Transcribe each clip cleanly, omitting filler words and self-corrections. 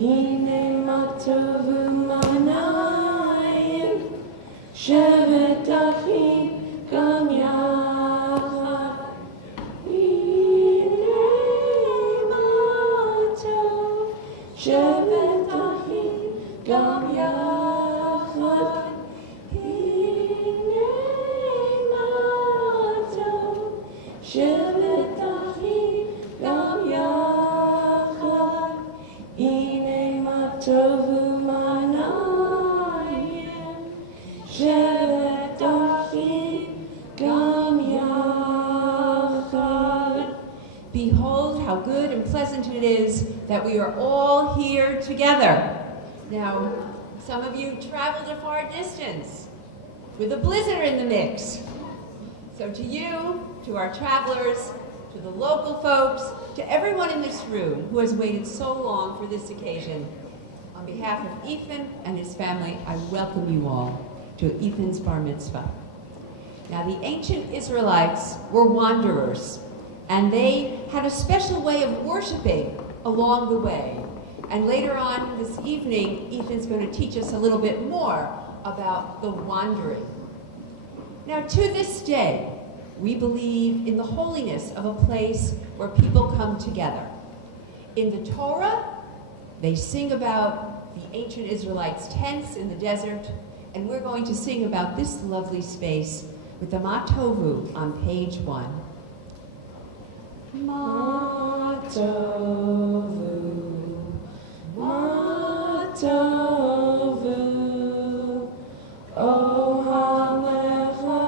הנה מה טוב ומנעים, שבת אחים גם יחד. הנה מה טוב, שבת אחים גם יחד. הנה מה טוב, שבת אחים גם יחד. הנה מה טוב ומנעים, שבת אחים גם יחד. Behold how good and pleasant it is that we are all here together. Now, some of you traveled a far distance with a blizzard in the mix. So to you, to our travelers, to the local folks, to everyone in this room who has waited so long for this occasion, on behalf of Ethan and his family, I welcome you all to Ethan's bar mitzvah. Now, the ancient Israelites were wanderers, and they had a special way of worshiping along the way. And later on this evening, Ethan's going to teach us a little bit more about the wandering. Now, to this day, we believe in the holiness of a place where people come together. In the Torah, they sing about the ancient Israelites' tents in the desert, and we're going to sing about this lovely space with the Ma Tovu on page 1. Ma tovu, ma tovu, ohalecha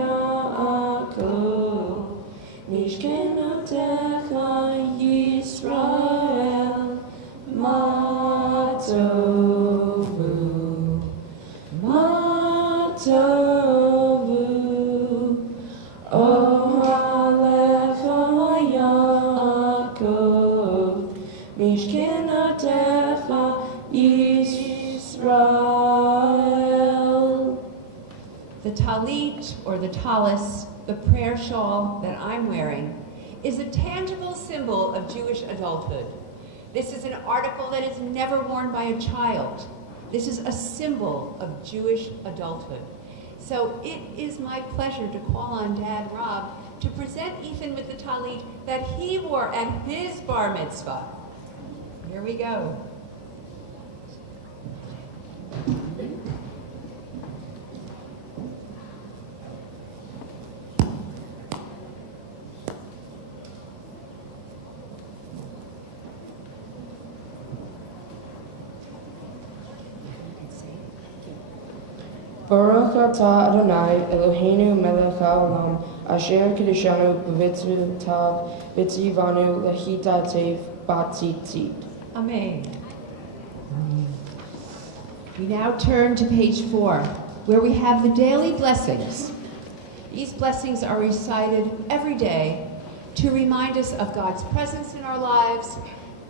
Yaakov, mishkenatecha Yisrael. Ma tovu, ma tovu, ohalecha Yaakov, mishkenatecha Yisrael. The talit, or the talis, the prayer shawl that I'm wearing, is a tangible symbol of Jewish adulthood. This is an article that is never worn by a child. This is a symbol of Jewish adulthood. So it is my pleasure to call on Dad Rob to present Ethan with the talit that he wore at his bar mitzvah. Here we go. Baruch atah Adonai Eloheinu melech haolam, asher kiddushanu b'mitzvotav v'tzivanu lehitatev b'tzitzit. Amen. We now turn to page 4, where we have the daily blessings. These blessings are recited every day to remind us of God's presence in our lives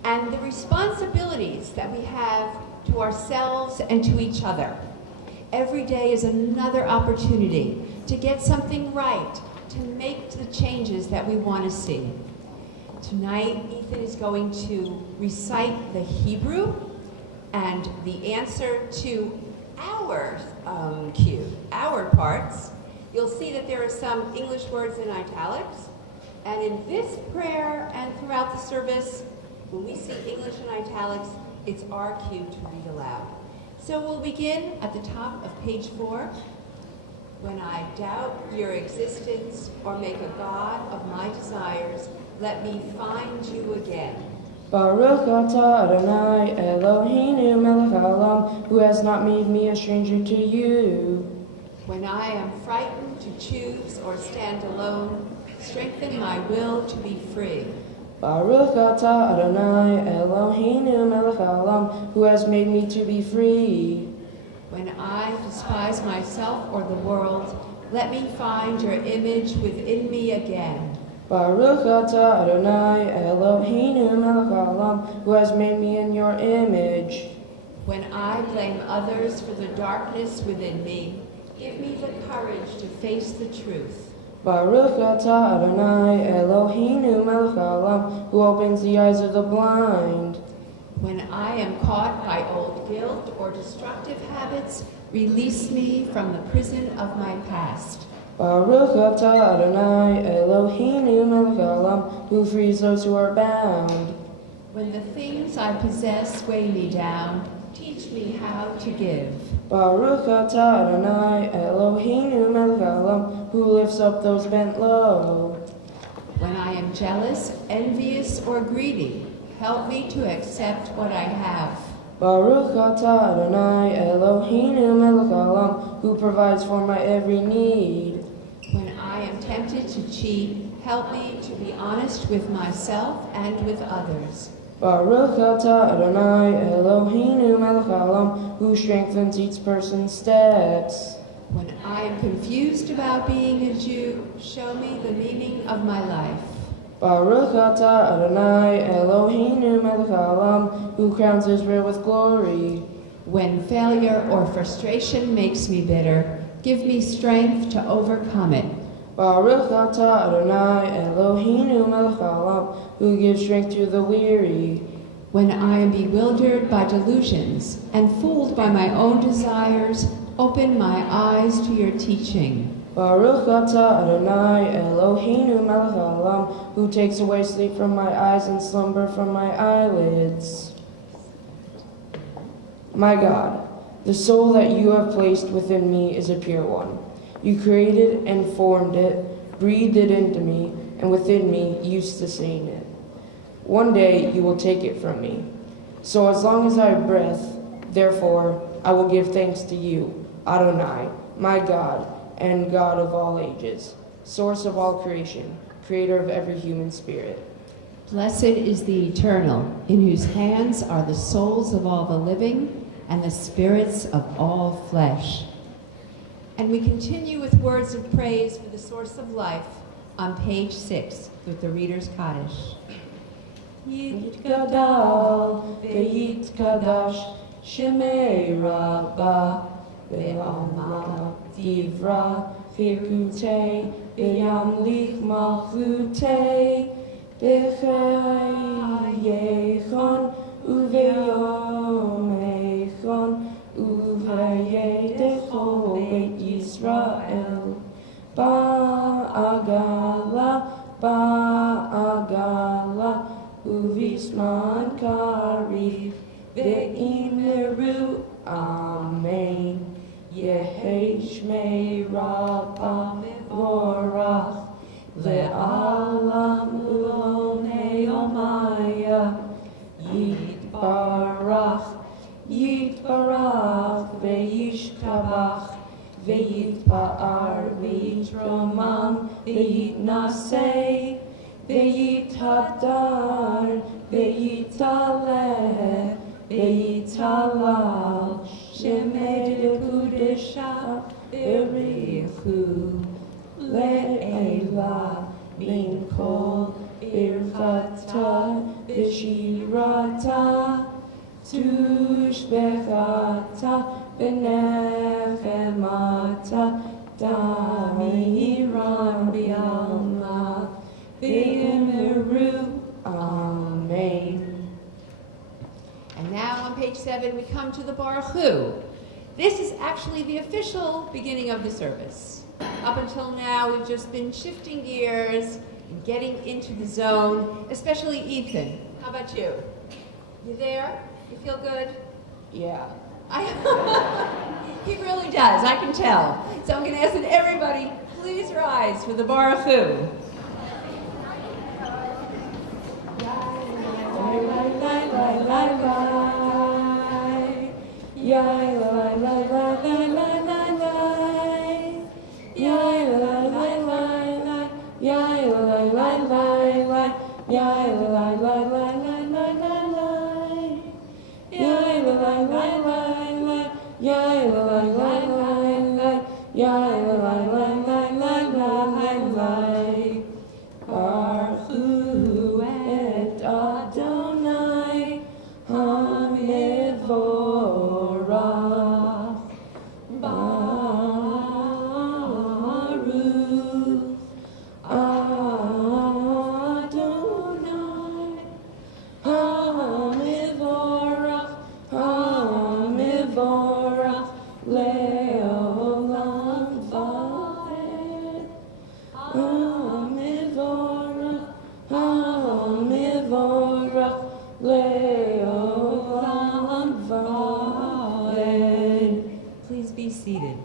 and the responsibilities that we have to ourselves and to each other. Every day is another opportunity to get something right, to make the changes that we want to see. Tonight, Ethan is going to recite the Hebrew and the answer to our cue, our parts. You'll see that there are some English words in italics. And in this prayer and throughout the service, when we see English in italics, it's our cue to read aloud. So we'll begin at the top of page 4. When I doubt your existence or make a god of my desires, let me find you again. Baruch atah Adonai Eloheinu melech haolam, who has not made me a stranger to you. When I am frightened to choose or stand alone, strengthen my will to be free. Baruch atah Adonai Eloheinu melech haolam, who has made me to be free. When I despise myself or the world, let me find your image within me again. Baruch atah Adonai Eloheinu melech haolam, who has made me in your image. When I blame others for the darkness within me, give me the courage to face the truth. Baruch atah Adonai Eloheinu melech haolam, who opens the eyes of the blind. When I am caught by old guilt or destructive habits, release me from the prison of my past. Baruch atah Adonai Eloheinu melech haolam, who frees those who are bound. When the things I possess weigh me down, teach me how to give. Baruch atah Adonai Eloheinu melech haolam, who lifts up those bent low. When I am jealous, envious, or greedy, help me to accept what I have. Baruch atah Adonai Eloheinu melech haolam, who provides for my every need. When I am tempted to cheat, help me to be honest with myself and with others. Baruch atah Adonai Eloheinu melech haolam, who strengthens each person's steps. When I am confused about being a Jew, show me the meaning of my life. Baruch atah Adonai Eloheinu melech haolam, who crowns Israel with glory. When failure or frustration makes me bitter, give me strength to overcome it. Baruch atah Adonai Eloheinu melech haolam, who gives strength to the weary. When I am bewildered by delusions and fooled by my own desires, open my eyes to your teaching. Baruch atah Adonai Eloheinu melech haolam, who takes away sleep from my eyes and slumber from my eyelids. My God, the soul that you have placed within me is a pure one. You created and formed it, breathed it into me, and within me you sustain it. One day you will take it from me. So as long as I have breath, therefore I will give thanks to you, Adonai, my God, and God of all ages, source of all creation, creator of every human spirit. Blessed is the Eternal, in whose hands are the souls of all the living and the spirits of all flesh. And we continue with words of praise for the source of life on page 6 with the Reader's Kaddish. Yitgadal ve'yitkadash shemei rabbah ve'alma divra v'irkutei ve'yamlich malchutei v'chayechon uve'yomechon uve'yedechol Beit Yisrael ba'agala uvisman karif ve'imiru amen. Yehi shmei rabbah mevorach le'alam ulonei omaya yitbarach ve'yishkabach ve'yitpa'ar ve'yitromam ve'yitnasei ve'yithadar ve'yitaleh ve'yitalal shemei dekudesha erichu le'ela min kol birchata v'shirata tushbechata v'nechemata damiram bi'alma v'imiru amen. And now on page 7 we come to the Baruch Hu. This is actually the official beginning of the service. Up until now we've just been shifting gears and getting into the zone, especially Ethan. How about you? You there? You feel good? Yeah. He really does, I can tell. So I'm going to ask that everybody please rise for the Baruch Hu. Baruch hu et Adonai le'olam va'ed. Please be seated.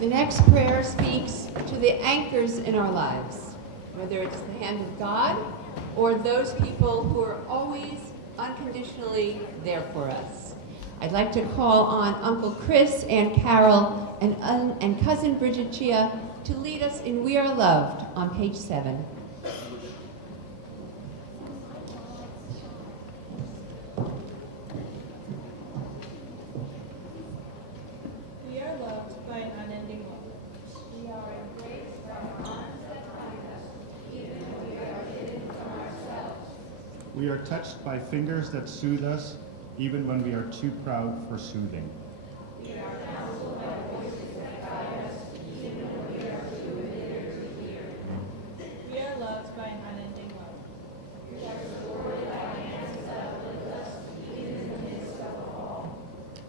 The next prayer speaks to the anchors in our lives, whether it's the hand of God or those people who are always unconditionally there for us. I'd like to call on Uncle Chris, Aunt Carol, and Cousin Bridget Chia to lead us in We Are Loved on page 7. We are loved by an unending love. We are embraced by arms that bind us, even when we are hidden from ourselves. We are touched by fingers that soothe us, even when we are too proud for soothing. We are counseled by voices that guide us, even when we are too bitter to hear. We are loved by an unending love. We are supported by hands that uplift us, even in the midst of all.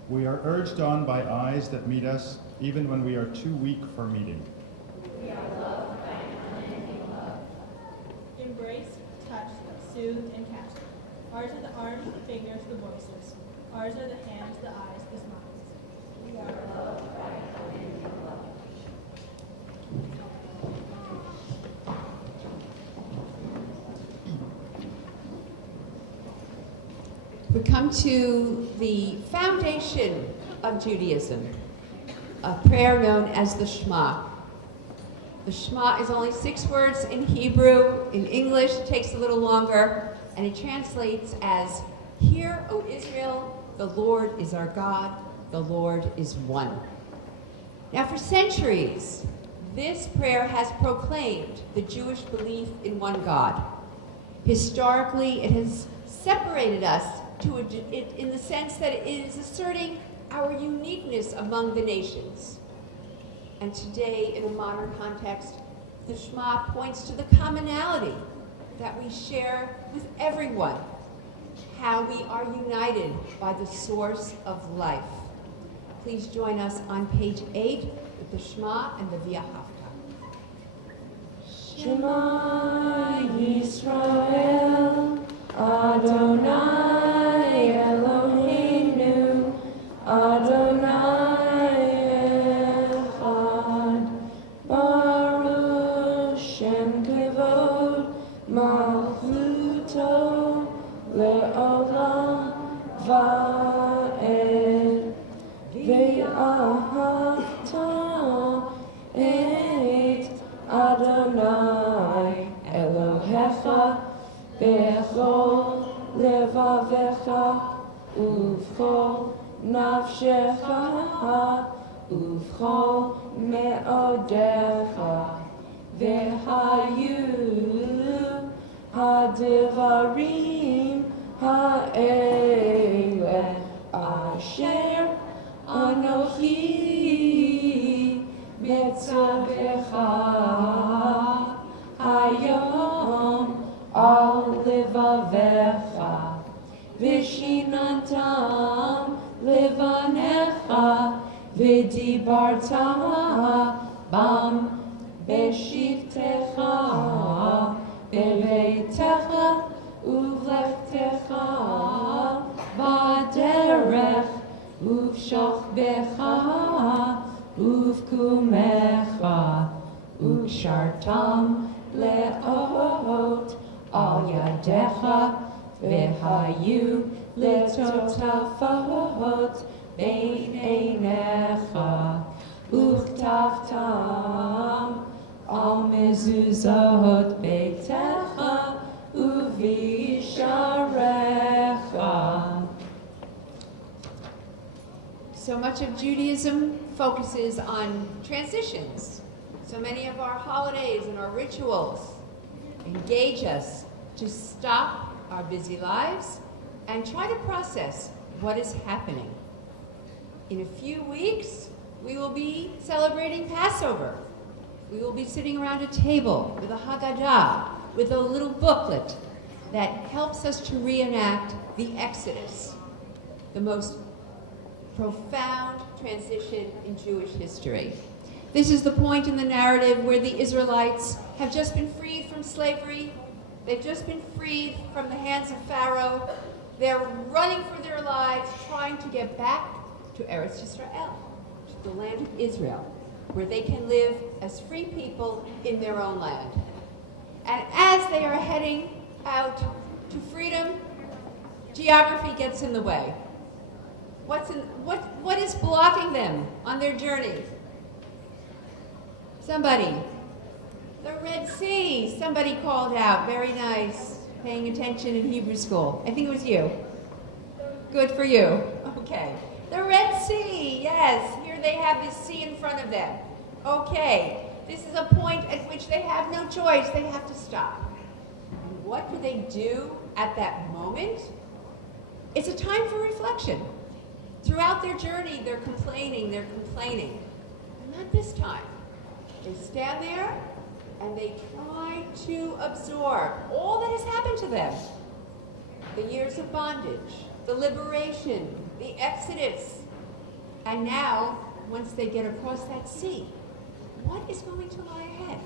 We are urged on by eyes that meet us, even when we are too weak for meeting. We are loved by an unending love. Embraced, touched, soothed, and captured. Ours are the arms, the fingers, the voices. Ours are the hands, the eyes, the smiles. We are loved by an unending love. We come to the foundation of Judaism, a prayer known as the Shema. The Shema is only 6 words in Hebrew. In English, it takes a little longer, and it translates as, "Hear, O Israel, the Lord is our God, the Lord is one." Now, for centuries, this prayer has proclaimed the Jewish belief in one God. Historically, it has separated us in the sense that it is asserting our uniqueness among the nations. And today, in a modern context, the Shema points to the commonality that we share with everyone, how we are united by the source of life. Please join us on page 8 with the Shema and the V'ahavta. Shema Yisrael, Adonai Eloheinu, Adonai Echad, Baruch Shem Kevod, Malchuto Le'olam Va'ed, Ve'ahavta et Adonai Elohecha bechol levavecha uvchol nafshecha uvchol me'odecha vehayu hadivarim ha'ele asher anochi metzavecha hayom al levavecha vishinantam levanecha vidibarta bam beshivtecha beveitecha uvlechtecha baderech uvshachbecha uvkumecha ukshartam leot al yadecha vehayu letotafot bein einecha uchtavtam al mezuzot beitecha uvisharecha. So much of Judaism focuses on transitions. So many of our holidays and our rituals engage us to stop our busy lives and try to process what is happening. In a few weeks, we will be celebrating Passover. We will be sitting around a table with a Haggadah, with a little booklet that helps us to reenact the Exodus, the most profound transition in Jewish history. This is the point in the narrative where the Israelites have just been freed from slavery They've just been freed from the hands of Pharaoh. They're running for their lives, trying to get back to Eretz Yisrael, to the land of Israel, where they can live as free people in their own land. And as they are heading out to freedom, geography gets in the way. What is blocking them on their journey? Somebody. The Red Sea. Somebody called out. Very nice. Paying attention in Hebrew school. I think it was you. Good for you. Okay. The Red Sea. Yes. Here they have this sea in front of them. Okay. This is a point at which they have no choice. They have to stop. And what do they do at that moment? It's a time for reflection. Throughout their journey, they're complaining. And not this time. They stand there and they try to absorb all that has happened to them. The years of bondage, the liberation, the exodus. And now, once they get across that sea, what is going to lie ahead?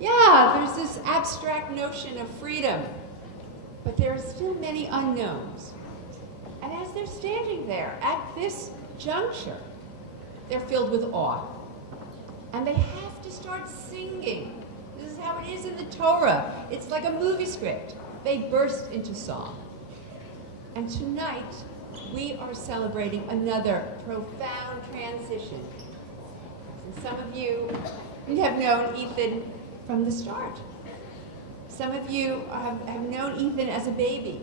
Yeah, there's this abstract notion of freedom, but there are still many unknowns. And as they're standing there at this juncture, they're filled with awe. And they have to start singing. This is how it is in the Torah. It's like a movie script. They burst into song. And tonight, we are celebrating another profound transition. And some of you have known Ethan from the start. Some of you have known Ethan as a baby,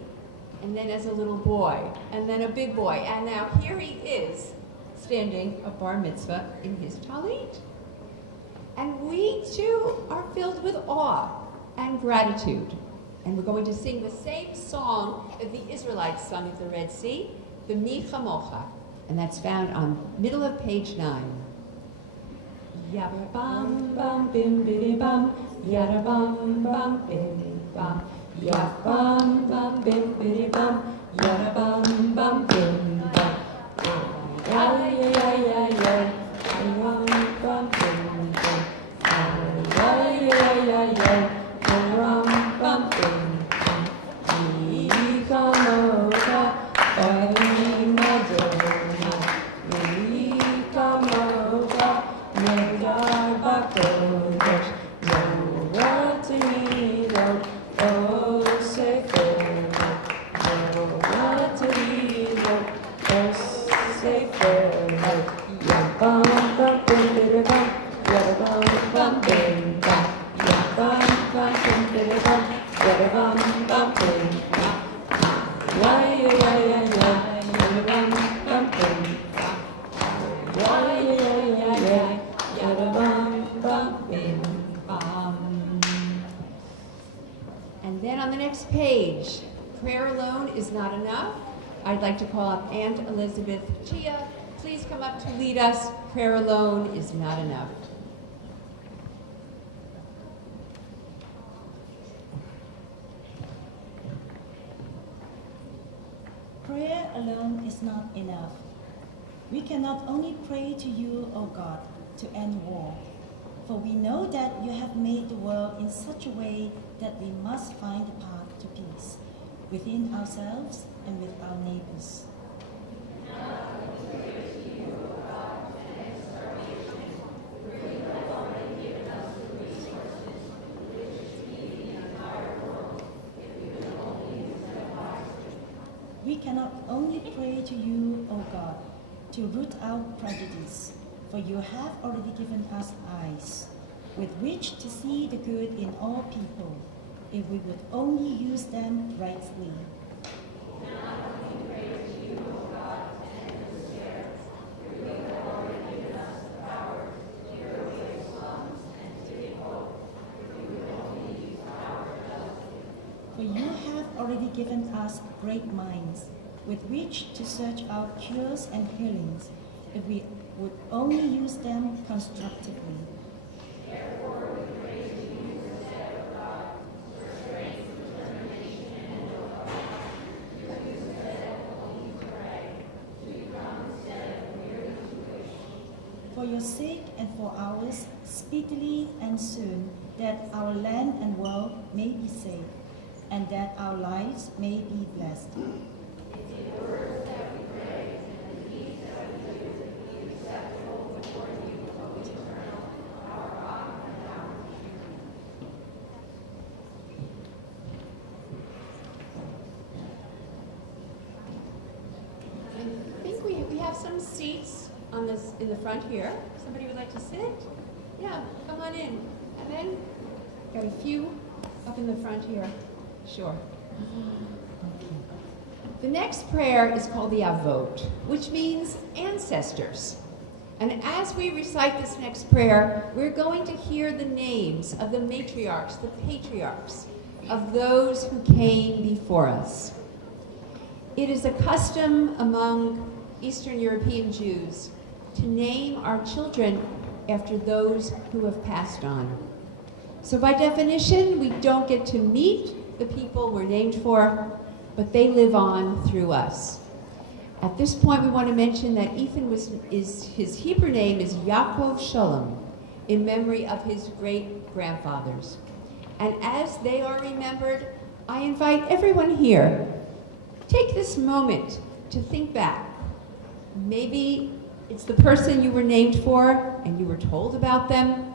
and then as a little boy, and then a big boy. And now here he is, standing a bar mitzvah in his talit. And we too are filled with awe and gratitude. And we're going to sing the same song that the Israelites sung at the Red Sea, the Mi Chamocha. And that's found on middle of page 9. Yabba bam bam bim bidi bam, yada bam bam bim bam, yabba bam bam bim bidi bam, yada bam bam bim bam. Ya ya ya ya ya, bam bam bim bam. Ya ya ya ya, bam bam bim bam. Mi kamocha, oy madonna, mi kamocha, nedar bakodesh, no ratino, o sefer, no ratino, o sefer. Ya bam bam bim bidi bam, ya bam bam bim bam, ya bam bam bim bidi bam, ya bam bam bim bam. Ya ya ya ya ya, ya bam bam bim bam. Ya ya ya ya ya, ya bam bam bim bam. And then on the next page, prayer alone is not enough. I'd like to call up Aunt Elizabeth Chia. Please come up to lead us. Prayer alone is not enough. Prayer alone is not enough. We cannot only pray to you, O God, to end war, for we know that you have made the world in such a way that we must find a path to peace within ourselves and with our neighbors. We cannot only pray to you, O God, to root out prejudice, for you have already given us eyes with which to see the good in all people, if we would only use them rightly. For you have already given us great minds with which to search out cures and healings, if we would only use them constructively. For your sake and for ours, speedily and soon, that our land and world may be safe, and that our lives may be blessed. I think we have some seats on this in the front here. Somebody would like to sit? Yeah, come on in. And then got a few up in the front here. Sure. The next prayer is called the Avot, which means ancestors. And as we recite this next prayer, we're going to hear the names of the matriarchs, the patriarchs, of those who came before us. It is a custom among Eastern European Jews to name our children after those who have passed on. So by definition, we don't get to meet the people we're named for, but they live on through us. At this point, we want to mention that Ethan his Hebrew name is Yaakov Shalom, in memory of his great-grandfathers. And as they are remembered, I invite everyone here, take this moment to think back. Maybe it's the person you were named for and you were told about them.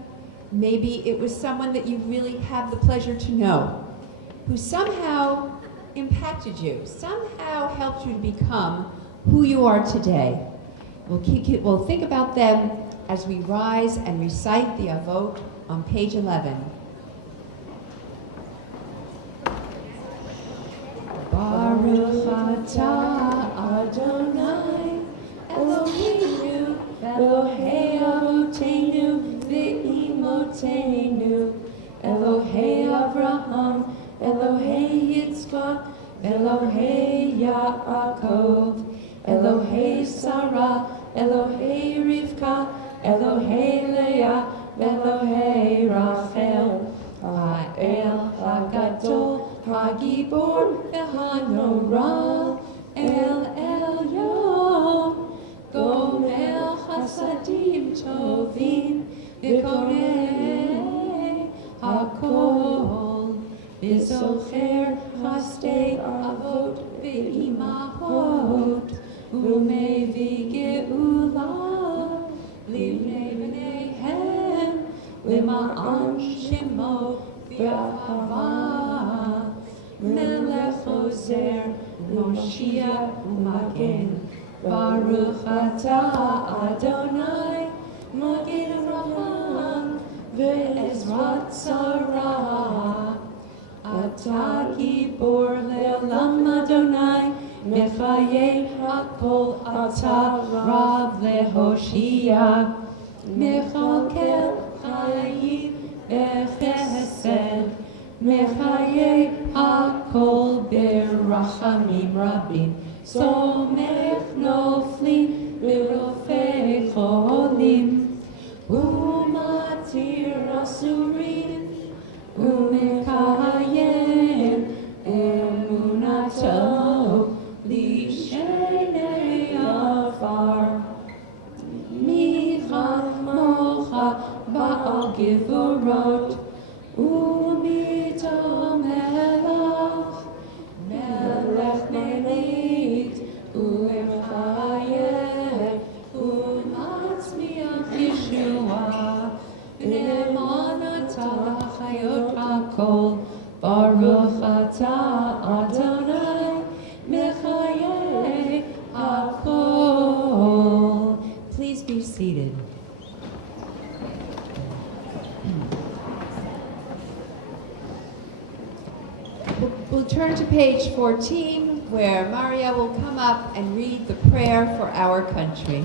Maybe it was someone that you really have the pleasure to know, who somehow impacted you, somehow helped you to become who you are today. We'll think about them as we rise and recite the Avot on page 11. Baruch atah Adonai Eloheinu Elohei Avotenu ve'imotenu Elohei Avraham Elohei Yitzchak Elohei Yaakov Elohei Sarah Elohei Rivka Elohei Leah Elohei Rachel Ha'el HaGadol HaGibor VeHaNorah El Elyon Gomel Chasadim Tovim V'Koreh HaKol V'Zocher Chastei Avot V'Imahot U'Mevi Geula Livnei B'neihem L'ma'an Shemo V'Ahava Melech Ozer Moshiach U'Magen Baruch atah Adonai Magen Avraham Ve'ezrat Sarah Atah Gibor Le'olam Adonai Mechaye Hakol Atah Rav Lehoshia Mechalkel Chayim Bechesed Mechaye Hakol Berachamim Rabim Somech Noflim V'Rofei Cholim Umatir Asurim Umekayem Emunato Lishenei Afar Micha Mocha Ba'al Givurot Umito Melach Melech Melit U'Emchayeh U'Matzmiach Yeshua V'Ne'emanatah Chayot HaKol Baruch atah Adonai Mechayeh HaKol. Please be seated. We'll turn to page 14, where Maria will come up and read the prayer for our country.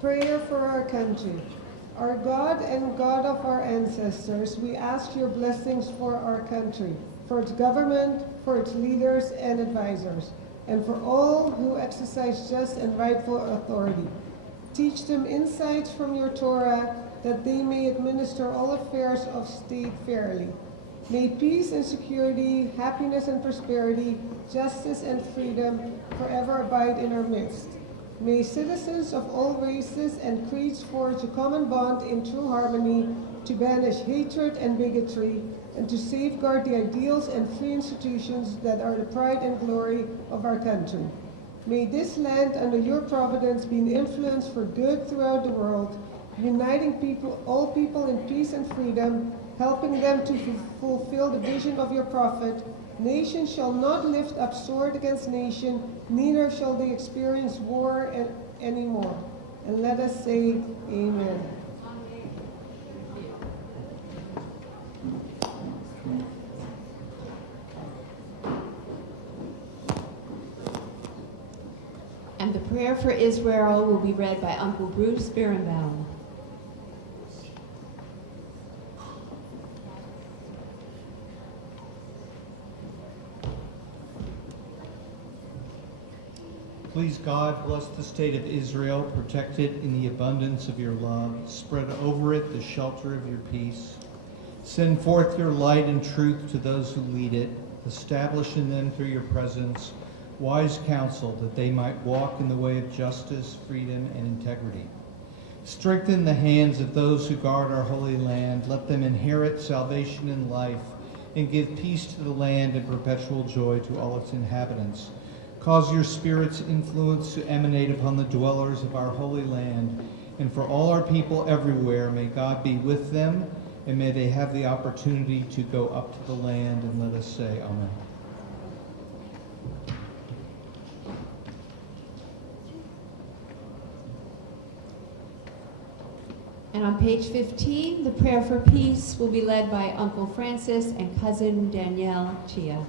Prayer for our country. Our God and God of our ancestors, we ask your blessings for our country, for its government, for its leaders and advisors, and for all who exercise just and rightful authority. Teach them insights from your Torah that they may administer all affairs of state fairly. May peace and security, happiness and prosperity, justice and freedom forever abide in our midst. May citizens of all races and creeds forge a common bond in true harmony to banish hatred and bigotry and to safeguard the ideals and free institutions that are the pride and glory of our country. May this land under your providence be an influence for good throughout the world, uniting all people in peace and freedom, helping them to fulfill the vision of your prophet. Nation shall not lift up sword against nation, neither shall they experience war anymore. And let us say, Amen. And the prayer for Israel will be read by Uncle Bruce Birnbaum. Please God, bless the state of Israel, protect it in the abundance of your love, spread over it the shelter of your peace. Send forth your light and truth to those who lead it, establish in them through your presence wise counsel that they might walk in the way of justice, freedom, and integrity. Strengthen the hands of those who guard our holy land. Let them inherit salvation and life, and give peace to the land and perpetual joy to all its inhabitants. Cause your Spirit's influence to emanate upon the dwellers of our holy land, and for all our people everywhere, may God be with them, and may they have the opportunity to go up to the land, and let us say Amen. And on page 15, the prayer for peace will be led by Uncle Francis and Cousin Danielle Chia.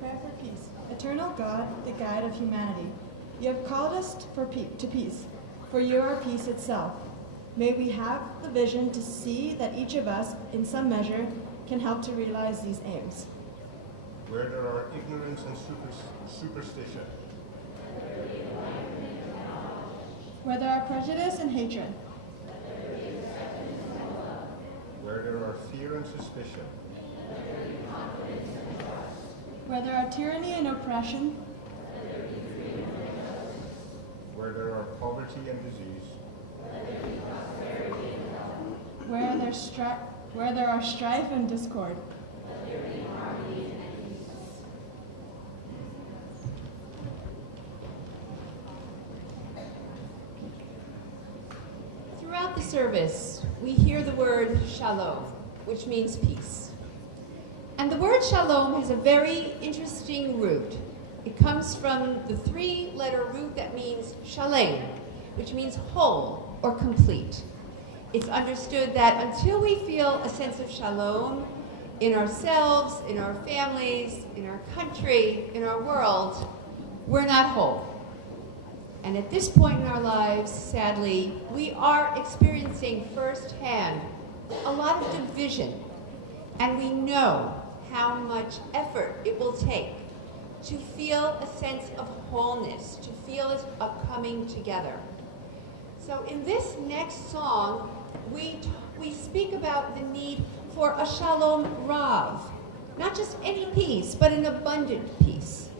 Prayer for peace. Eternal God, the guide of humanity, you have called us to peace, for you are peace itself. May we have the vision to see that each of us, in some measure, can help to realize these aims. Where there are ignorance and superstition, Where there are prejudice and hatred, where there are fear and suspicion, where there are tyranny and oppression, where there are poverty and disease, where there are strife and discord. Throughout the service, we hear the word shalom, which means peace. And the word shalom has a very interesting root. It comes from the three-letter root that means shalem, which means whole or complete. It's understood that until we feel a sense of shalom in ourselves, in our families, in our country, in our world, we're not whole. And at this point in our lives, sadly, we are experiencing firsthand a lot of division. And we know how much effort it will take to feel a sense of wholeness, to feel a coming together. So in this next song, we speak about the need for a shalom rav, not just any peace, but an abundant peace,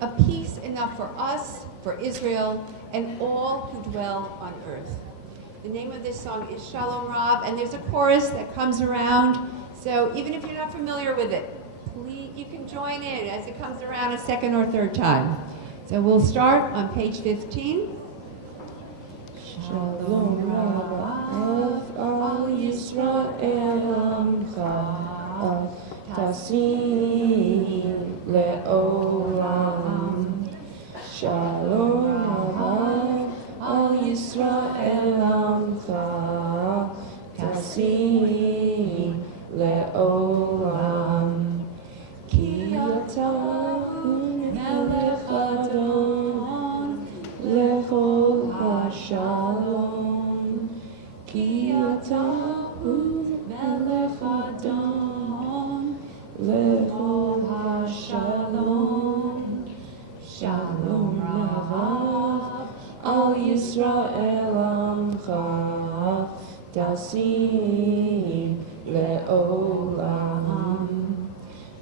a peace enough for us, for Israel, and all who dwell on earth. The name of this song is Shalom Rav, and there's a chorus that comes around, so even if you're not familiar with it, please, you can join in as it comes around a second or third time. So we'll start on page 15. Shalom Rav al Yisrael Amcha Tasim Le'olam. Shalom Rav al Yisrael Amcha Tasim Le'olam. Ki Ata Melech Adon Lechol HaShalom. Ki Ata Melech Adon Lechol HaShalom. Shalom Rav Tasim Le'olam.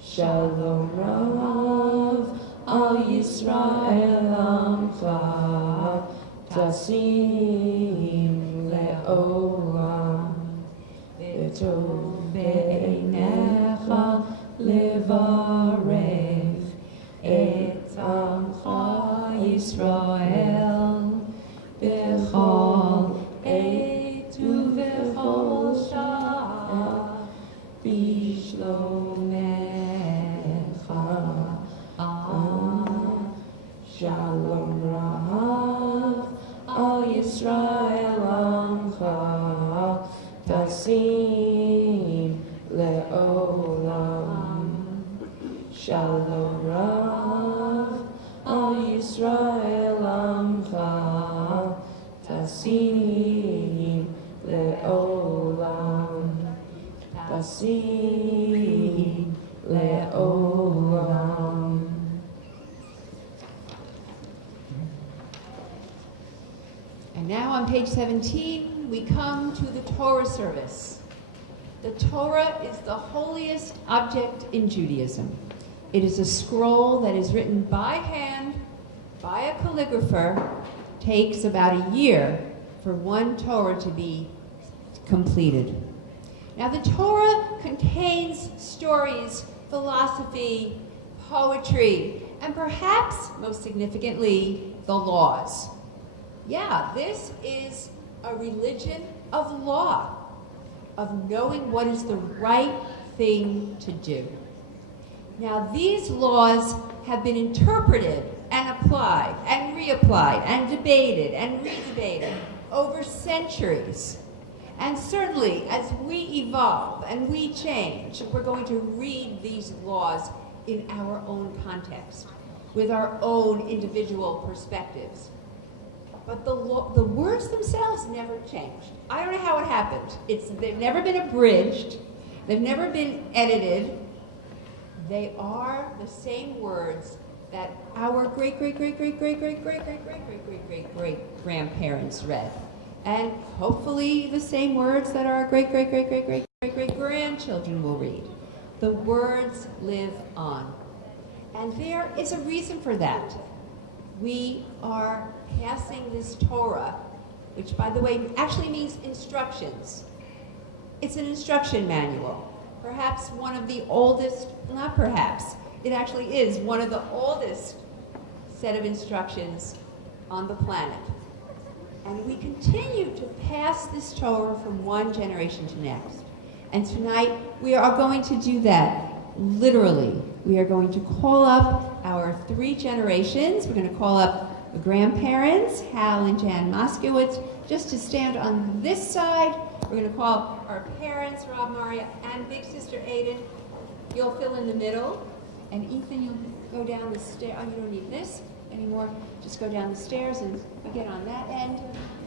Shalom Rav Al Yisrael Amcha Tasim Le'olam. V'tov be'einecha levarech et Amcha Yisrael b'chol עת ובכל שעה בשלומך. Shalom Rav Al Yisrael Amcha Tasim Le'olam. Shalom Rav Al Yisrael Amcha Tasim Le'olam. Tasim Le'olam. And now on page 17, we come to the Torah service. The Torah is the holiest object in Judaism. It is a scroll that is written by hand, by a calligrapher. Takes about a year for one Torah to be completed. Now the Torah contains stories, philosophy, poetry, and perhaps most significantly, the laws. Yeah, this is a religion of law, of knowing what is the right thing to do. Now, these laws have been interpreted and applied and reapplied and debated and redebated over centuries. And certainly, as we evolve and we change, we're going to read these laws in our own context, with our own individual perspectives. But the words themselves never changed. I don't know how it happened. They've never been abridged. They've never been edited. They are the same words that our great-great-great-great-great-great-great-great-great-great-grandparents read. And hopefully the same words that our great-great-great-great-great-great-grandchildren will read. The words live on. And there is a reason for that. We are passing this Torah, which, by the way, actually means instructions. It's an instruction manual. Perhaps one of the oldest, not perhaps, it actually is one of the oldest set of instructions on the planet. And we continue to pass this Torah from one generation to next. And tonight, we are going to do that, literally. We are going to call up our 3 generations. We're going to call up the grandparents, Hal and Jan Moskowitz, just to stand on this side. We're going to call our parents, Rob, Maria, and big sister Aiden. You'll fill in the middle. And Ethan, you'll go down the stairs. Oh, you don't need this anymore. Just go down the stairs and get on that end.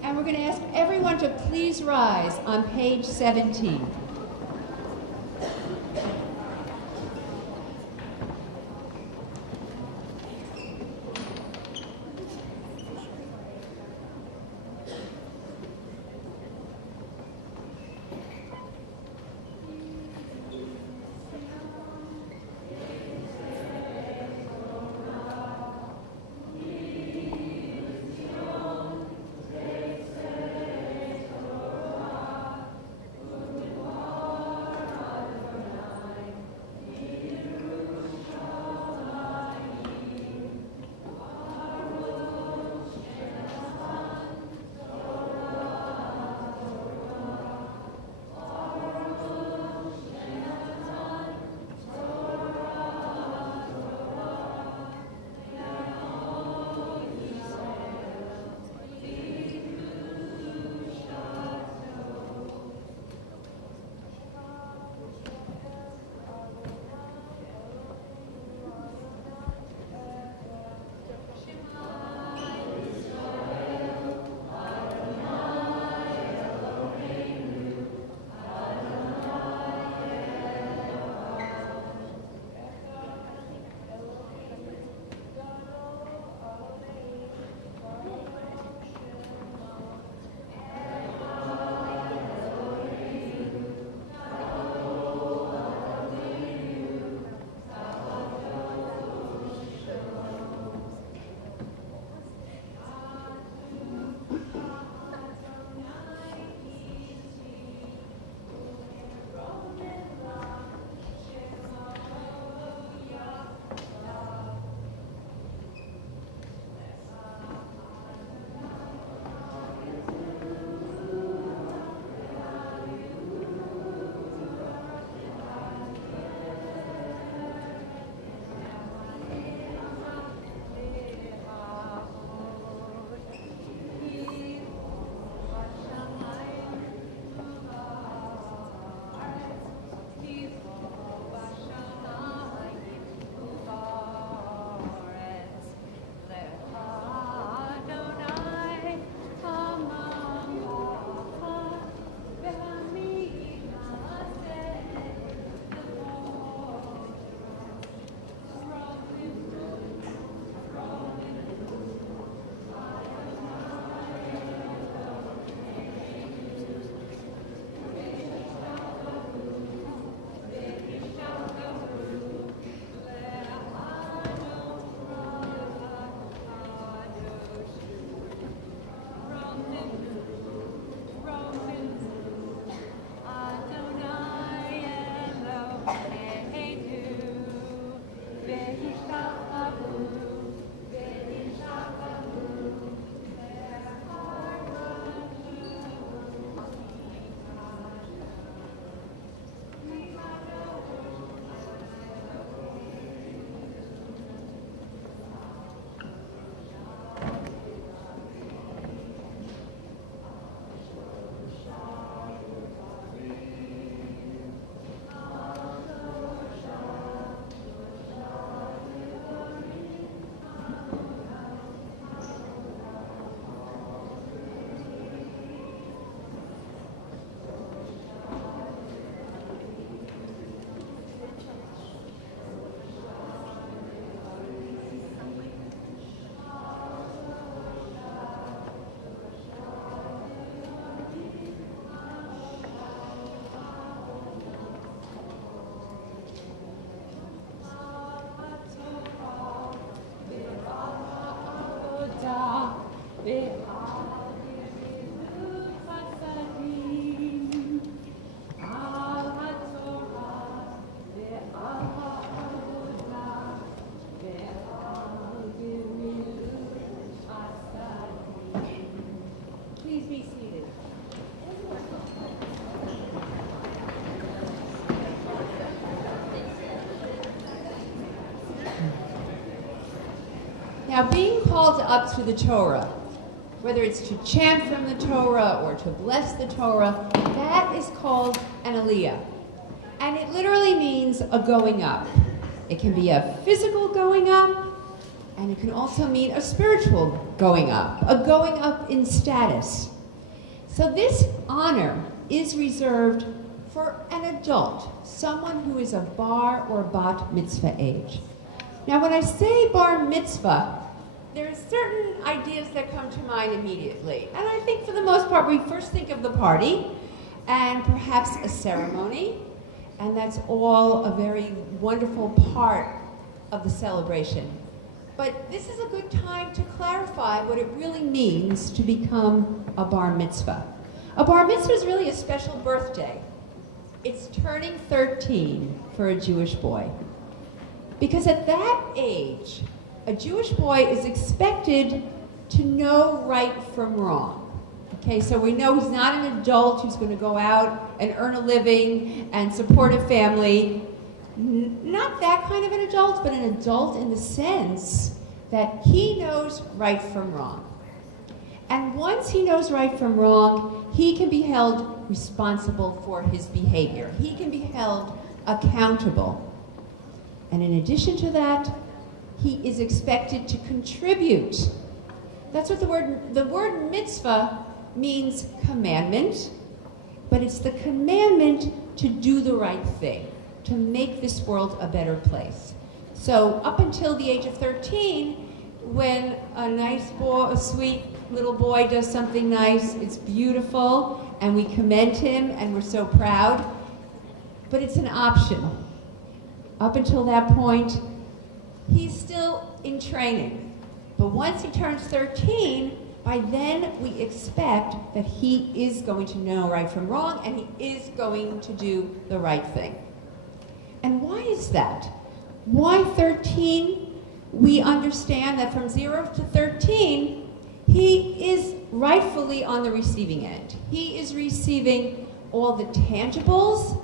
And we're going to ask everyone to please rise on page 17. Now, being called up to the Torah, whether it's to chant from the Torah or to bless the Torah, that is called an aliyah. And it literally means a going up. It can be a physical going up, and it can also mean a spiritual going up, a going up in status. So this honor is reserved for an adult, someone who is a bar or bat mitzvah age. Now, when I say bar mitzvah, there are certain ideas that come to mind immediately. And I think for the most part, we first think of the party and perhaps a ceremony. And that's all a very wonderful part of the celebration. But this is a good time to clarify what it really means to become a bar mitzvah. A bar mitzvah is really a special birthday. It's turning 13 for a Jewish boy. Because at that age, a Jewish boy is expected to know right from wrong. Okay, so we know he's not an adult who's going to go out and earn a living and support a family. Not that kind of an adult, but an adult in the sense that he knows right from wrong. And once he knows right from wrong, he can be held responsible for his behavior. He can be held accountable. And in addition to that, he is expected to contribute. That's what the word mitzvah means commandment, but it's the commandment to do the right thing, to make this world a better place. So up until the age of 13, when a nice boy, a sweet little boy does something nice, it's beautiful, and we commend him, and we're so proud, but it's an option. Up until that point, he's still in training. But once he turns 13, by then we expect that he is going to know right from wrong and he is going to do the right thing. And why is that? Why 13? We understand that from 0 to 13, he is rightfully on the receiving end. He is receiving all the tangibles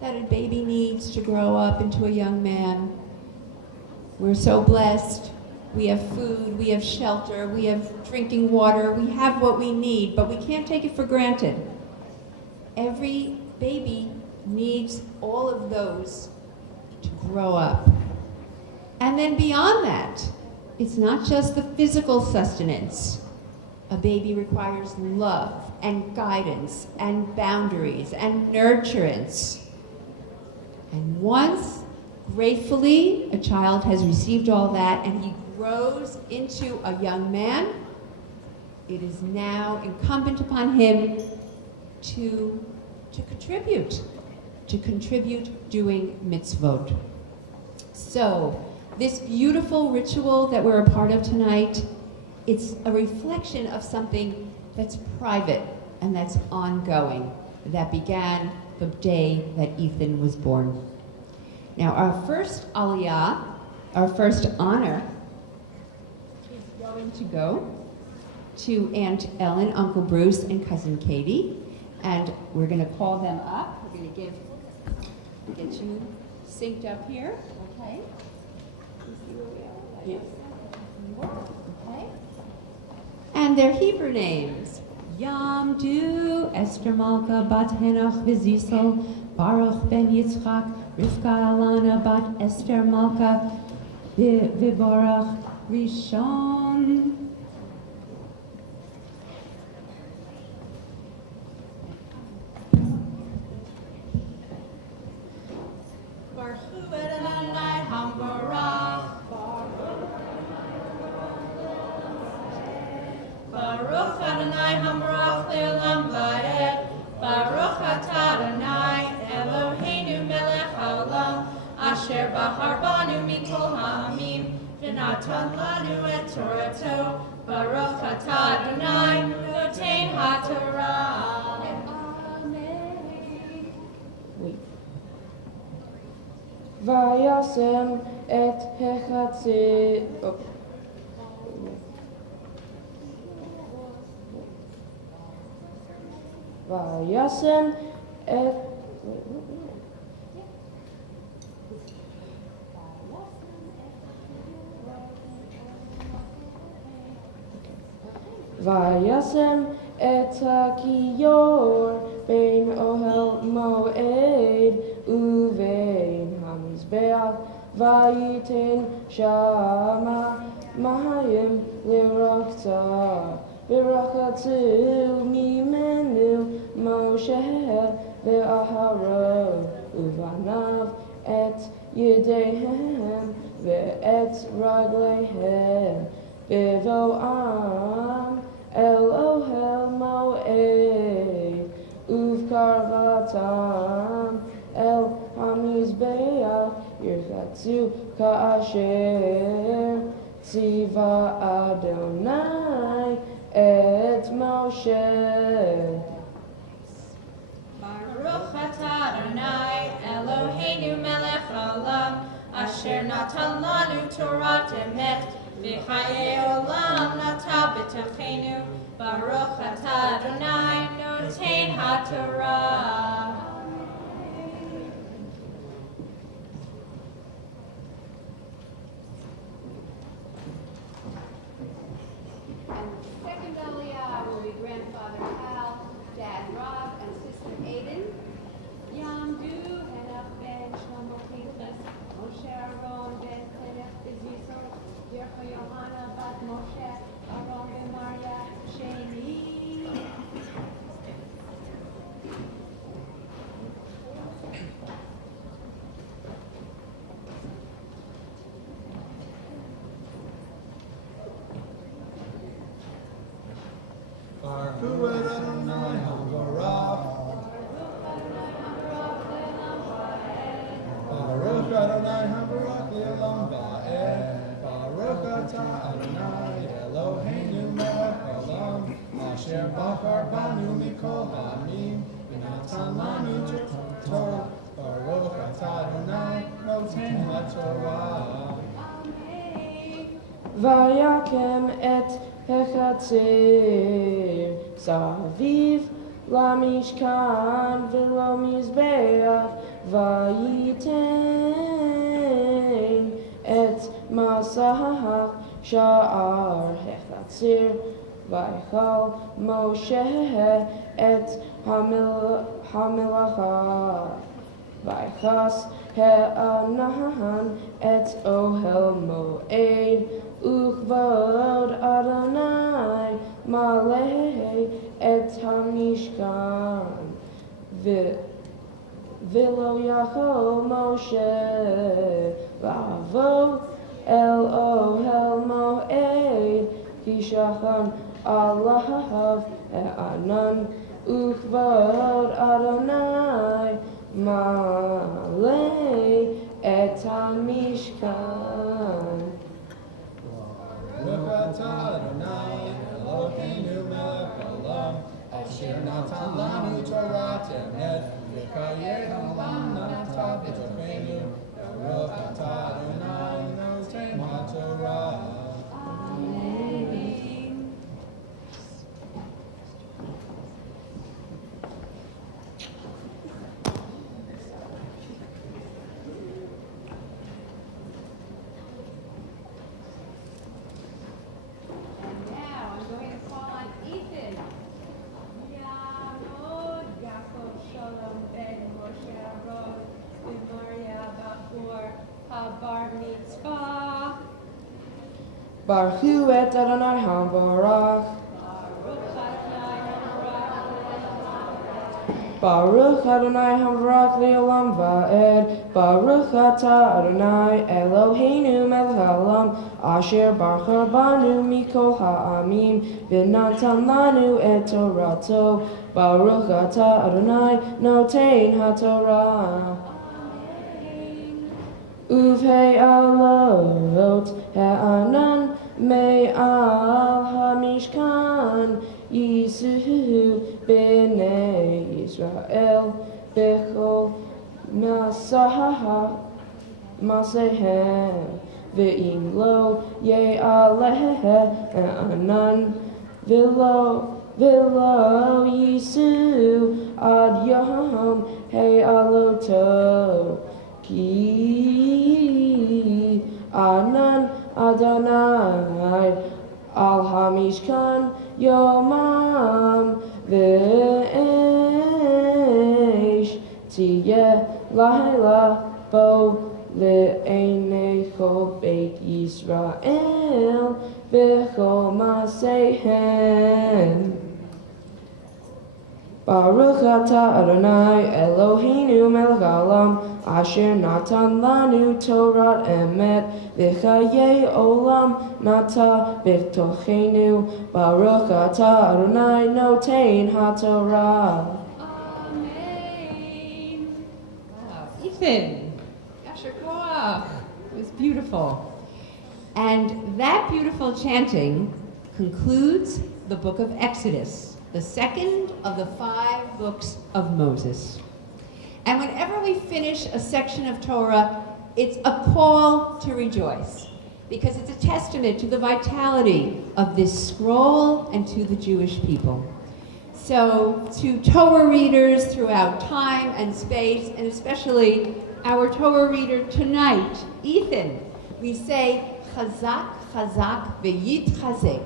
that a baby needs to grow up into a young man. We're so blessed. We have food, we have shelter, we have drinking water, we have what we need, but we can't take it for granted. Every baby needs all of those to grow up. And then beyond that, it's not just the physical sustenance. A baby requires love and guidance and boundaries and nurturance. And once, gratefully, a child has received all that and he grows into a young man, it is now incumbent upon him to contribute doing mitzvot. So, this beautiful ritual that we're a part of tonight, it's a reflection of something that's private and that's ongoing, that began the day that Ethan was born. Now, our first aliyah, our first honor, is going to go to Aunt Ellen, Uncle Bruce, and Cousin Katie. And we're going to call them up. We're going to get you synced up here. Okay. Yes. Okay. And their Hebrew names: Yamdu, Esther Malka, Bat Henoch Vizisel, Baruch ben Yitzchak, Rivka Alana, Bat Esther Malka, Viborach Rishon. Baruch Adonai Hamorach Le'olam Va'ed. Baruch Atah Adonai Eloheinu Melech Haolam Asher Bahar Banu Mikol Ha'amim V'natan Lanu Et Torato. Baruch Atah Adonai Notein HaTorah. Amen. Wait. Vayasem et hechatzi. Oh. Vayasem et. Vayasem et hakiyor bein ohel moed uvein hamizbeach vayitin shama mahayim lirakta Birakatu mimenu Moshe ve'aharon uvanav et yedehem ve'et raglehem bevo'am el ohel moed uvkarvatam el hamizbeach yirchatzu ka'asher tziva Adonai et Moshe. Baruch atah Adonai Eloheinu melech haolam asher natan lanu Torah emet v'chayei olam nata b'tochenu. Baruch atah Adonai noten haTorah. And second Aliyah will be grandfather Hal, dad Rob, and sister Aiden. Yamdu, Henach ben Shlomo Pinchas, Moshe Aaron ben Tenech Bezisot, Yercha Yohana bat Moshe, Aaron ben Maria, Sheni. Baruch Adonai HaBarach. Baruch Adonai HaBarach Le'olam Va'ed. Baruch atah Adonai Eloheinu melech haolam asher bachar banu mikol ha'amim v'natan lanu Torah. Baruch atah Adonai noten haTorah. Vayakem et hechatzir saviv lamishkan v'lo mizbeach vayiten et masach sha'ar hechatzir vaychal Moshe et hamilacha vaychas he'anahan et ohel moed Uchvod Adonai maleh et hamishkan v'lo yachol Moshe lavo el ohel moed kishachan alahav e'anan Uchvod Adonai maleh et hamishkan. Baruch atah Adonai Eloheinu melech haolam asher natan lanu Torah emet v'chayei olam nata b'tochenu. Baruch atah Adonai noten haTorah. Bar Mitzvah. Baruch et Adonai HaBarach. Baruch Adonai HaBarach Le'olam Va'ed. Baruch atah Adonai Eloheinu melech haolam asher bachar banu mikol ha'amim v'natan lanu et Torato. Baruch atah Adonai noten haTorah. Uvhei alot ha'anan me'al hamishkan Yisuhu b'nei Yisrael bechol masehem ve'im lo ye'aleh ha'anan v'lo yisu ad yom he'aloto Ki anan Adonai al hamishkan yomam v'esh tiyeh laila bo le'enei chol beit Yisrael v'chol maseihem. Baruch atah Adonai Eloheinu melech haolam asher natan lanu Torat emet v'chayei olam nata v'tochenu. Baruch atah Adonai notein haTorah. Amen. Wow. Ethan, Yasher Koach. It was beautiful. And that beautiful chanting concludes the book of Exodus, the second of the 5 books of Moses. And whenever we finish a section of Torah, it's a call to rejoice, because it's a testament to the vitality of this scroll and to the Jewish people. So to Torah readers throughout time and space, and especially our Torah reader tonight, Ethan, we say, Chazak, Chazak, v'yitchazek.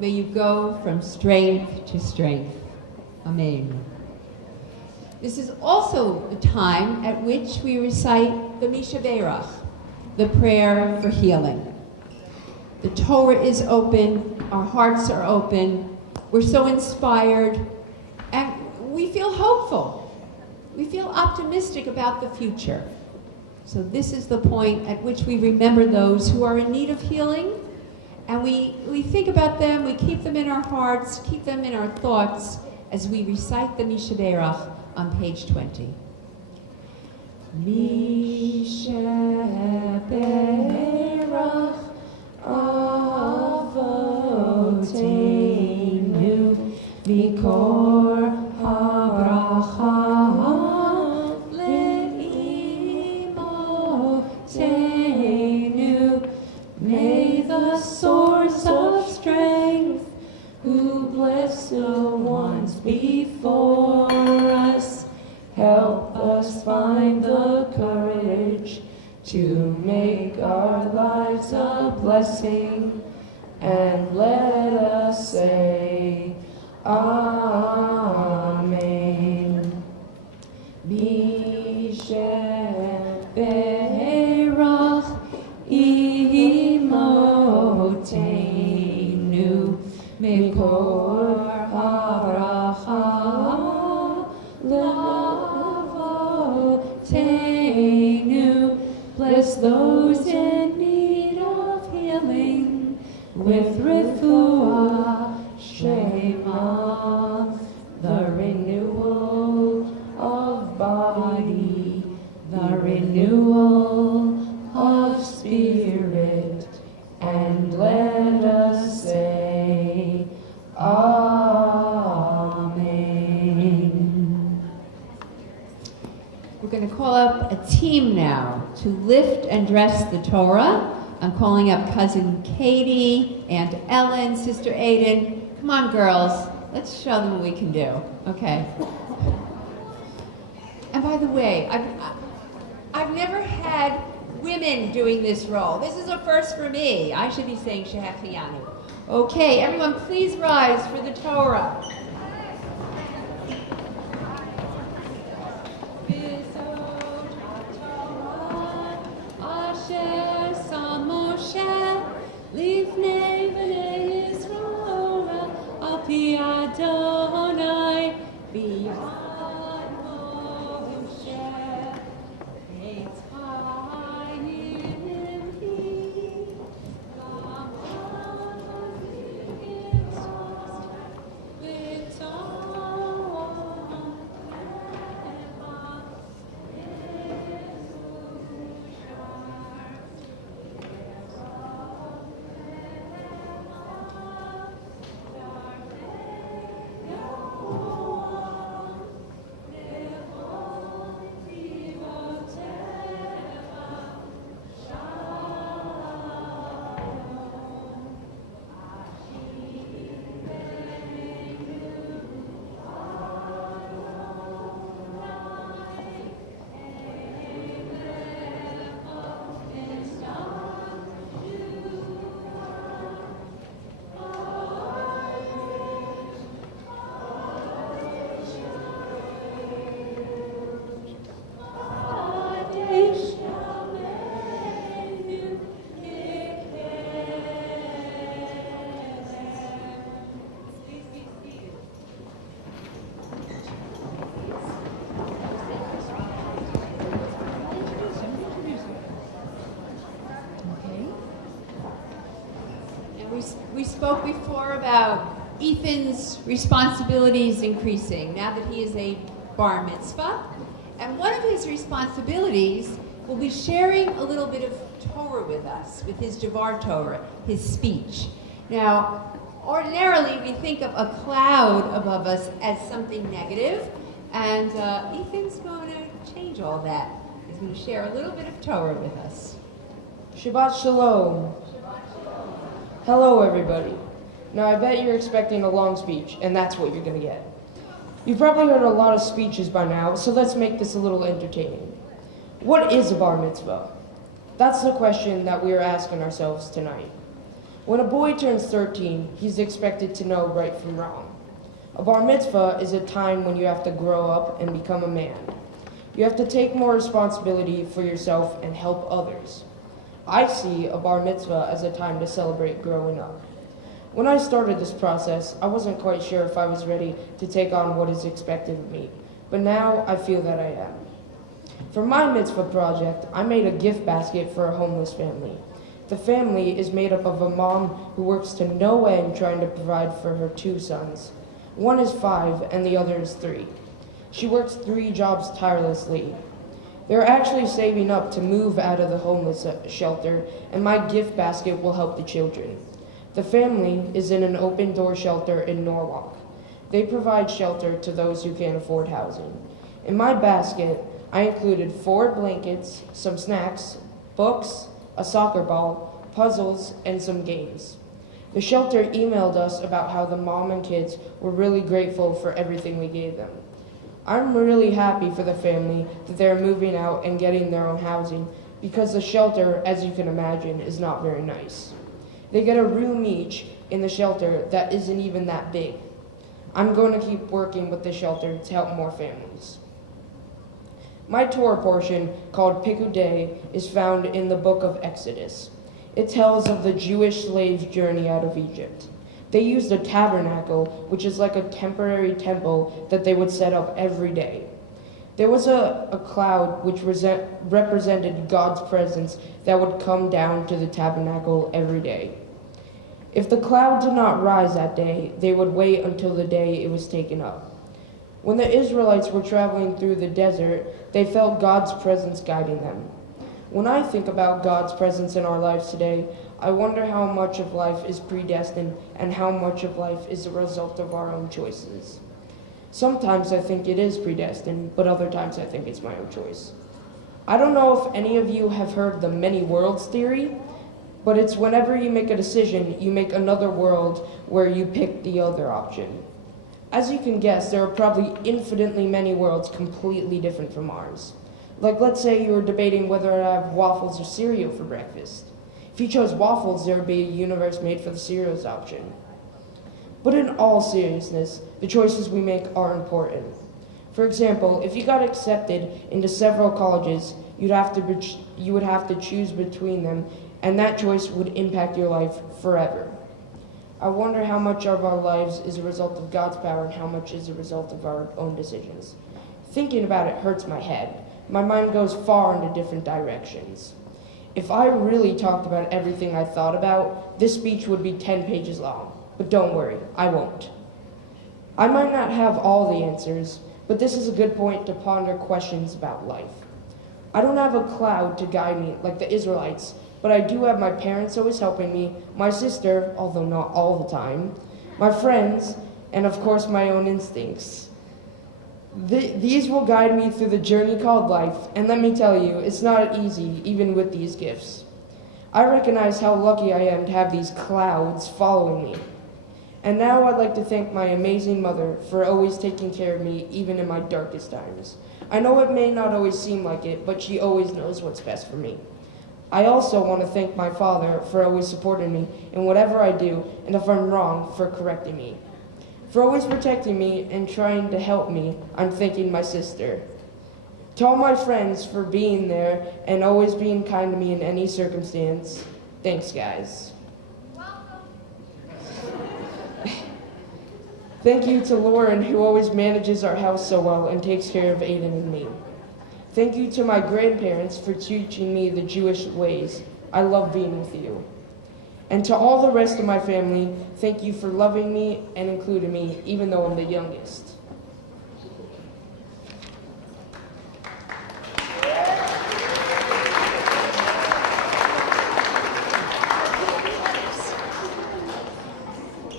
May you go from strength to strength. Amen. This is also the time at which we recite the Misha Berach, the prayer for healing. The Torah is open, our hearts are open, we're so inspired, and we feel hopeful. We feel optimistic about the future. So this is the point at which we remember those who are in need of healing, and we think about them, we keep them in our hearts, keep them in our thoughts as we recite the Misha Berach on page 20. Misha Berach Avoteinu Mikor HaBracha Le'imotenu. May the source of strength, who blessed the ones before us, help us find the courage to make our lives a blessing, and let us say, Amen. Misha Berach Imotenu Mikor HaBracha Lavotenu. Bless those in need of healing with refuah shema, the renewal of body, the renewal of spirit, and let us say, Amen. We're going to call up a team now to lift and dress the Torah. I'm calling up cousin Katie, Aunt Ellen, Sister Aiden. Come on, girls. Let's show them what we can do. Okay. And by the way, I've never had women doing this role. This is a first for me. I should be saying Shehechiyanu. Okay, everyone, please rise for the Torah. Asher Sam Moshe Lifnei Bnei Yisrael Al Pi Adonai B'Yad Moshe Eitayim Hi Lamad We spoke before about Ethan's responsibilities increasing now that he is a bar mitzvah. And one of his responsibilities will be sharing a little bit of Torah with us, with his Devar Torah, his speech. Now, ordinarily we think of a cloud above us as something negative, and Ethan's going to change all that. He's going to share a little bit of Torah with us. Shabbat Shalom. Hello, everybody. Now, I bet you're expecting a long speech, and that's what you're going to get. You've probably heard a lot of speeches by now, so let's make this a little entertaining. What is a bar mitzvah? That's the question that we are asking ourselves tonight. When a boy turns 13, he's expected to know right from wrong. A bar mitzvah is a time when you have to grow up and become a man. You have to take more responsibility for yourself and help others. I see a bar mitzvah as a time to celebrate growing up. When I started this process, I wasn't quite sure if I was ready to take on what is expected of me, but now I feel that I am. For my mitzvah project, I made a gift basket for a homeless family. The family is made up of a mom who works to no end trying to provide for her 2 sons. One is 5 and the other is 3. She works 3 jobs tirelessly. They're actually saving up to move out of the homeless shelter, and my gift basket will help the children. The family is in an open-door shelter in Norwalk. They provide shelter to those who can't afford housing. In my basket, I included 4 blankets, some snacks, books, a soccer ball, puzzles, and some games. The shelter emailed us about how the mom and kids were really grateful for everything we gave them. I'm really happy for the family that they're moving out and getting their own housing, because the shelter, as you can imagine, is not very nice. They get a room each in the shelter that isn't even that big. I'm going to keep working with the shelter to help more families. My Torah portion, called Pikudei, is found in the book of Exodus. It tells of the Jewish slaves' journey out of Egypt. They used a tabernacle, which is like a temporary temple that they would set up every day. There was a cloud which represented God's presence that would come down to the tabernacle every day. If the cloud did not rise that day, they would wait until the day it was taken up. When the Israelites were traveling through the desert, they felt God's presence guiding them. When I think about God's presence in our lives today, I wonder how much of life is predestined and how much of life is a result of our own choices. Sometimes I think it is predestined, but other times I think it's my own choice. I don't know if any of you have heard the many worlds theory, but it's whenever you make a decision, you make another world where you pick the other option. As you can guess, there are probably infinitely many worlds completely different from ours. Like, let's say you were debating whether to have waffles or cereal for breakfast. If you chose waffles, there would be a universe made for the cereals option. But in all seriousness, the choices we make are important. For example, if you got accepted into several colleges, you would have to choose between them, and that choice would impact your life forever. I wonder how much of our lives is a result of God's power and how much is a result of our own decisions. Thinking about it hurts my head. My mind goes far into different directions. If I really talked about everything I thought about, this speech would be 10 pages long. But don't worry, I won't. I might not have all the answers, but this is a good point to ponder questions about life. I don't have a cloud to guide me like the Israelites, but I do have my parents always helping me, my sister, although not all the time, my friends, and of course my own instincts. These will guide me through the journey called life, and let me tell you, it's not easy, even with these gifts. I recognize how lucky I am to have these clouds following me. And now I'd like to thank my amazing mother for always taking care of me, even in my darkest times. I know it may not always seem like it, but she always knows what's best for me. I also want to thank my father for always supporting me in whatever I do, and if I'm wrong, for correcting me. For always protecting me and trying to help me, I'm thanking my sister. To all my friends for being there and always being kind to me in any circumstance, thanks, guys. Thank you to Lauren, who always manages our house so well and takes care of Aiden and me. Thank you to my grandparents for teaching me the Jewish ways. I love being with you. And to all the rest of my family, thank you for loving me and including me, even though I'm the youngest.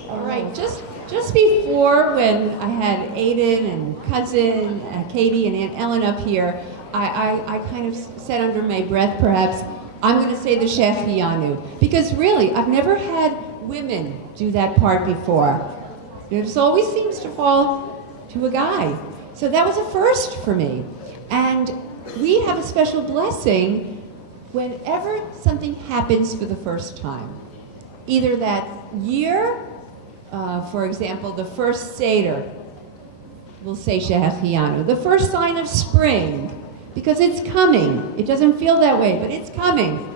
All right, just before when I had Aiden and cousin Katie and Aunt Ellen up here, I kind of said under my breath, perhaps, I'm going to say the Shechianu, because really, I've never had women do that part before. It always seems to fall to a guy. So that was a first for me. And we have a special blessing whenever something happens for the first time. Either that year, for example, the first Seder, we'll say Shechianu, the first sign of spring, because it's coming. It doesn't feel that way, but it's coming.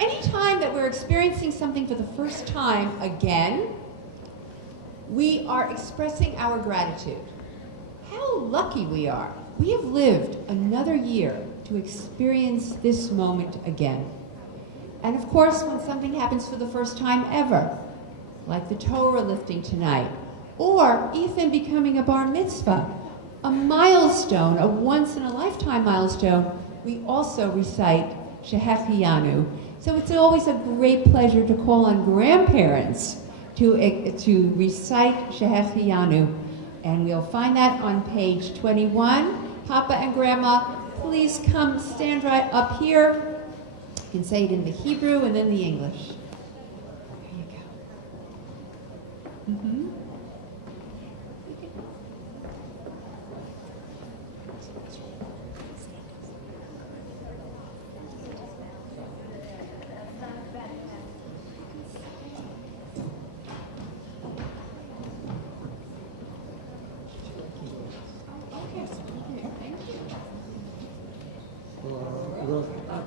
Anytime that we're experiencing something for the first time again, we are expressing our gratitude. How lucky we are. We have lived another year to experience this moment again. And of course, when something happens for the first time ever, like the Torah lifting tonight, or Ethan becoming a bar mitzvah, a milestone, a once-in-a-lifetime milestone, we also recite Shechianu. So it's always a great pleasure to call on grandparents to recite Shechianu. And we'll find that on page 21. Papa and Grandma, please come stand right up here. You can say it in the Hebrew and then the English. There you go. Mm-hmm.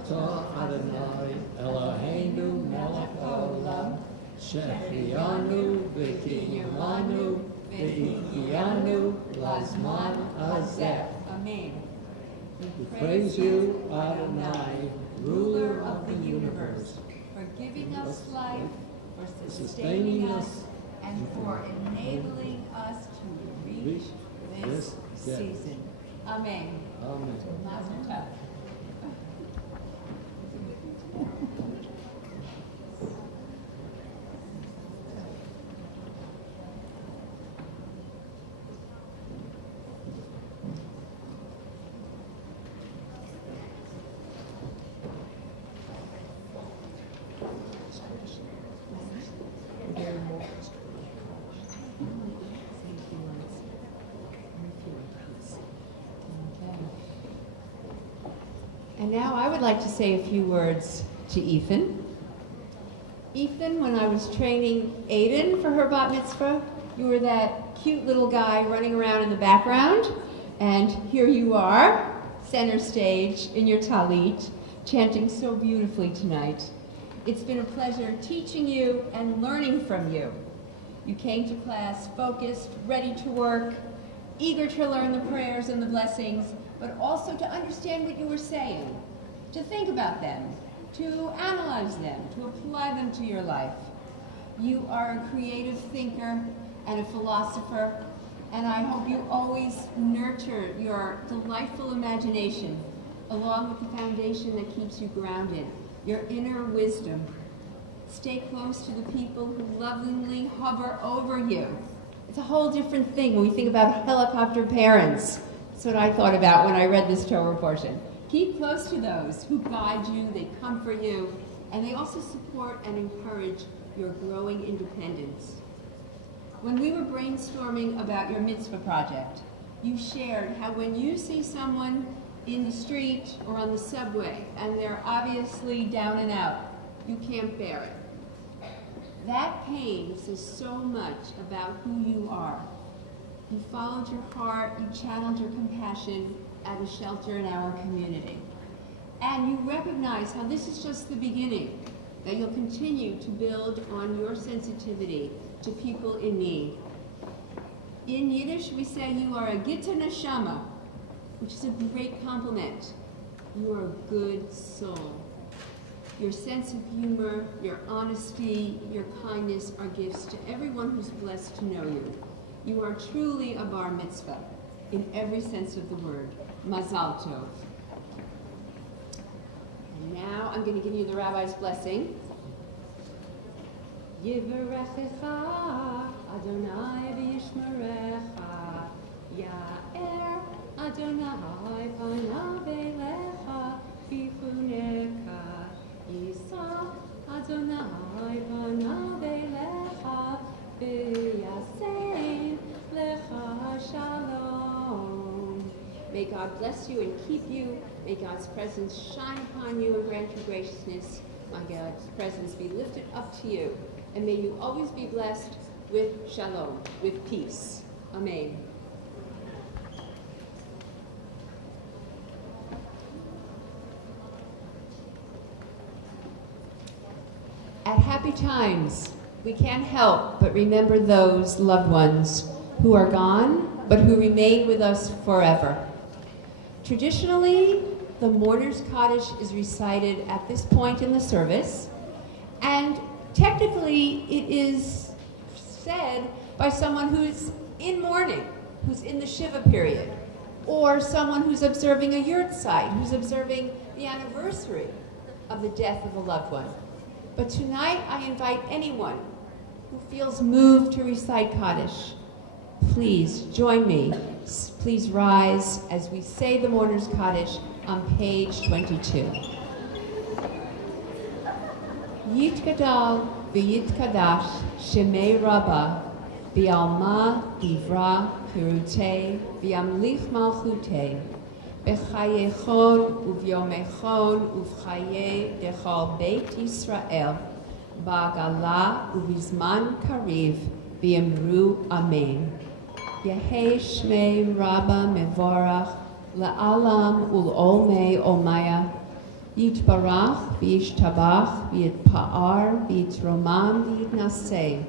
Adonai Eloheinu melech haolam shechianu v'kiyanu v'ihiyanu lazman hazeh. Amen. We praise you, Adonai, ruler of the universe, for giving us life, for sustaining us, and for enabling us to reach this season. Amen. Amen. Mazel tov. And now I would like to say a few words to Ethan. Ethan, when I was training Aiden for her bat mitzvah, you were that cute little guy running around in the background, and here you are, center stage in your talit, chanting so beautifully tonight. It's been a pleasure teaching you and learning from you. You came to class focused, ready to work, eager to learn the prayers and the blessings, but also to understand what you were saying, to think about them, to analyze them, to apply them to your life. You are a creative thinker and a philosopher, and I hope you always nurture your delightful imagination along with the foundation that keeps you grounded, your inner wisdom. Stay close to the people who lovingly hover over you. It's a whole different thing when we think about helicopter parents. That's what I thought about when I read this Torah portion. Keep close to those who guide you, they comfort you, and they also support and encourage your growing independence. When we were brainstorming about your mitzvah project, you shared how when you see someone in the street or on the subway and they're obviously down and out, you can't bear it. That pain says so much about who you are. You followed your heart, you channeled your compassion at a shelter in our community. And you recognize how this is just the beginning, that you'll continue to build on your sensitivity to people in need. In Yiddish, we say you are a gita neshama, which is a great compliment. You are a good soul. Your sense of humor, your honesty, your kindness are gifts to everyone who's blessed to know you. You are truly a bar mitzvah in every sense of the word. Mazal tov. And now I'm going to give you the rabbi's blessing. Yivarechecha Adonai v'yishmerecha, Ya'er Adonai panav elecha v'yichunecha, Yisa Adonai panav elecha v'yasein lecha shalom. May God bless you and keep you. May God's presence shine upon you and grant you graciousness. May God's presence be lifted up to you. And may you always be blessed with shalom, with peace. Amen. At happy times, we can't help but remember those loved ones who are gone, but who remain with us forever. Traditionally, the mourner's Kaddish is recited at this point in the service, and technically it is said by someone who's in mourning, who's in the Shiva period, or someone who's observing a yurtzeit, who's observing the anniversary of the death of a loved one. But tonight I invite anyone who feels moved to recite Kaddish. Please join me. Please rise as we say the mourner's Kaddish on page 22. Yitgadal v'yitkadash shemei rabba v'alma divra kirute v'yamlich malchute b'chayechon uvyomechon uvchaye dechol beit Yisrael ba'gala uvizman kariv v'yemru amen. Yehei shmei rabba mevorach la'alam ul'olmei omaya Yitbarach v'yishtabach v'yitpa'ar v'yitromam v'yitnaseh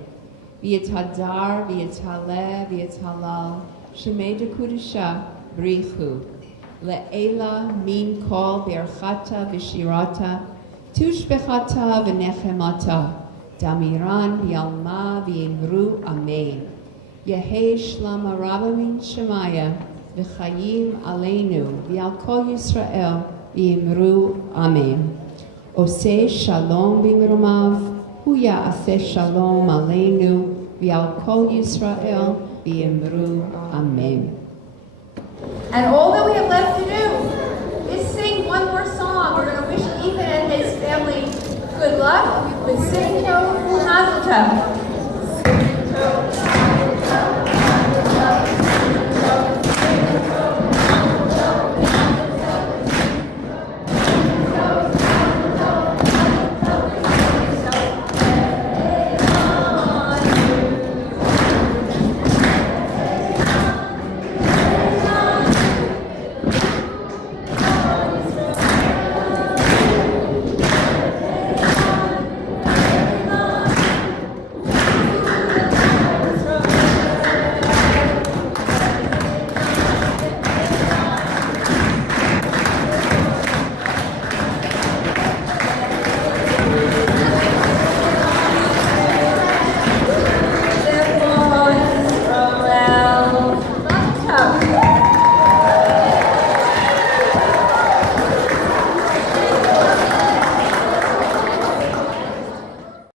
v'yithadar v'yithaleh v'yithalal shemei dekudisha brichu le'ela min kol berchata v'shirata tushbechata v'nechemata damiran v'yalma v'yimru amen. Yehei shlama rabba min shemaya v'chayim aleinu v'yal kol Yisrael v'yimru amen. Oseh shalom b'mirumav hu ya'aseh shalom aleinu v'yal kol Yisrael v'yimru amen. And all that we have left to do is sing one more song. We're going to wish Ethan and his family good luck with singing Mazel Tov.